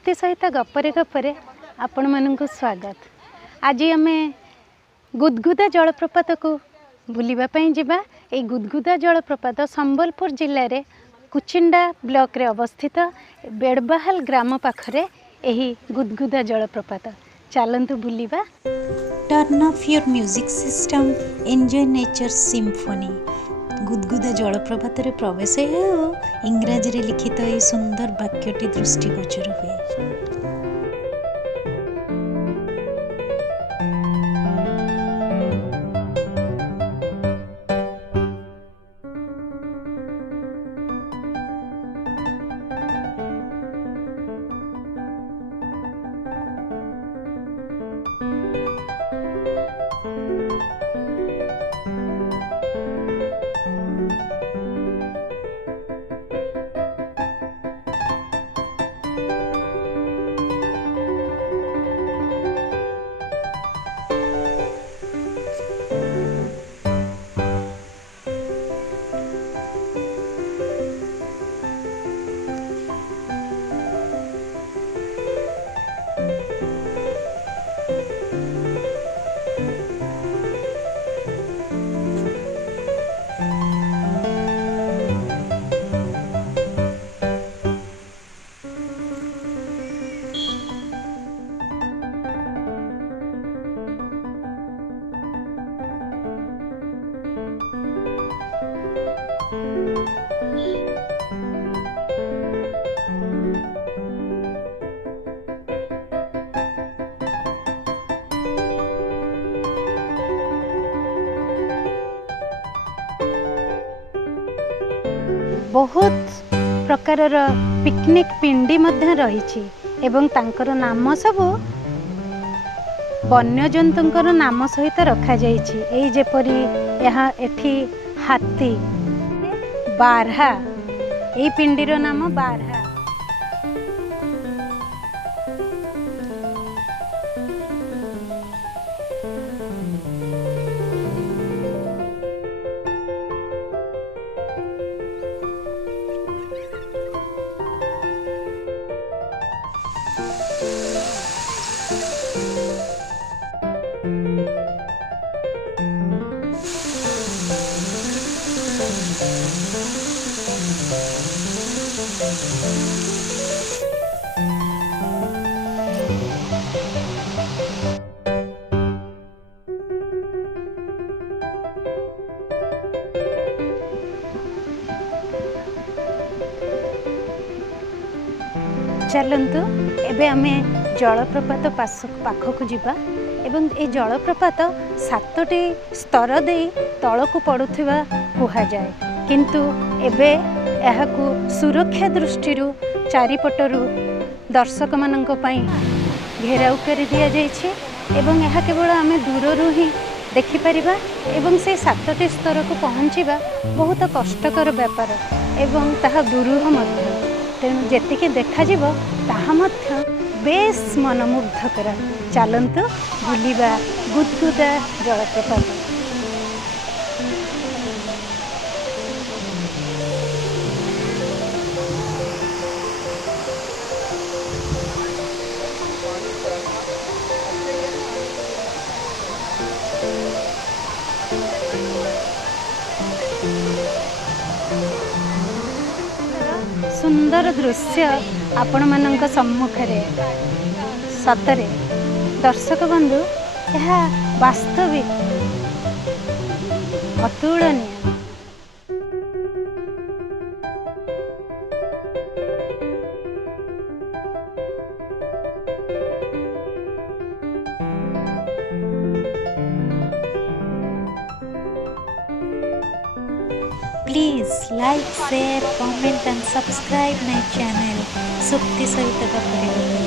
सुक्ति सहित गपरे गपरे आपण मानक स्वागत। आज आम गुदगुदा जलप्रपात को बुलावाई जावा। ये गुदगुदा जलप्रपात संबलपुर जिले में कुचिंडा ब्लॉक रे अवस्थित बेड़बाहाल ग्राम पाखरे यही गुदगुदा जलप्रपात। चलतु बुलिबा। Turn off your music system, enjoy nature symphony. Gudguda जलप्रपात रे प्रवेश हो इंग्राजी रे लिखित यह सुंदर वाक्यटी दृष्टिगोचर हुए। बहुत प्रकार पिकनिक पिंडी मध्य रही एवं तांकर नाम सब वन्यजंतुंकर नाम सहित रखा जाइछि। जेपरी यहाँ एठी हाथी बारहा, यही पिंडीर नाम बारहा। चलतु एबे आमे जलप्रपात पाखक जीवा एवं ए जलप्रपात 7टी स्तर दे तलकू पड़ुथिबा कुहा जाए, किंतु एबे एहाकू सुरक्षा दृष्टि चारिपटरू दर्शक मानक पई घेराव कर दिया जाइछि एवं एहा केवल आमे दूररू ही देखि परिबा एवं से 7टी स्तर को पहुँचीबा बहुत कष्टकर व्यापार एवं ताहा दुरूह मध्य। तेणु जेतिके देखा जीवो ताहा मध्य बेस मनमुग्धकर। चलतु बुलिबा गुदगुदा जलप्रपात। सुंदर दृश्य आपण मानक सम्मुखरे सतरे दर्शक बंधु यह वास्तविक अतुलनीय। Please like, share, comment and subscribe my channel Sukti Sahita Gapare Gapare।